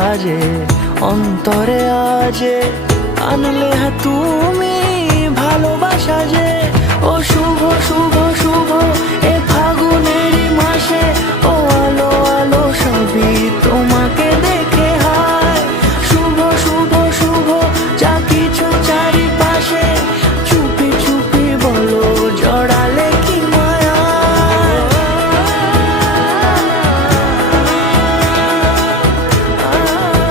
সাজে অন্তরে আজে আনলে তুমি ভালোবাসা যে ও শুভ শুভ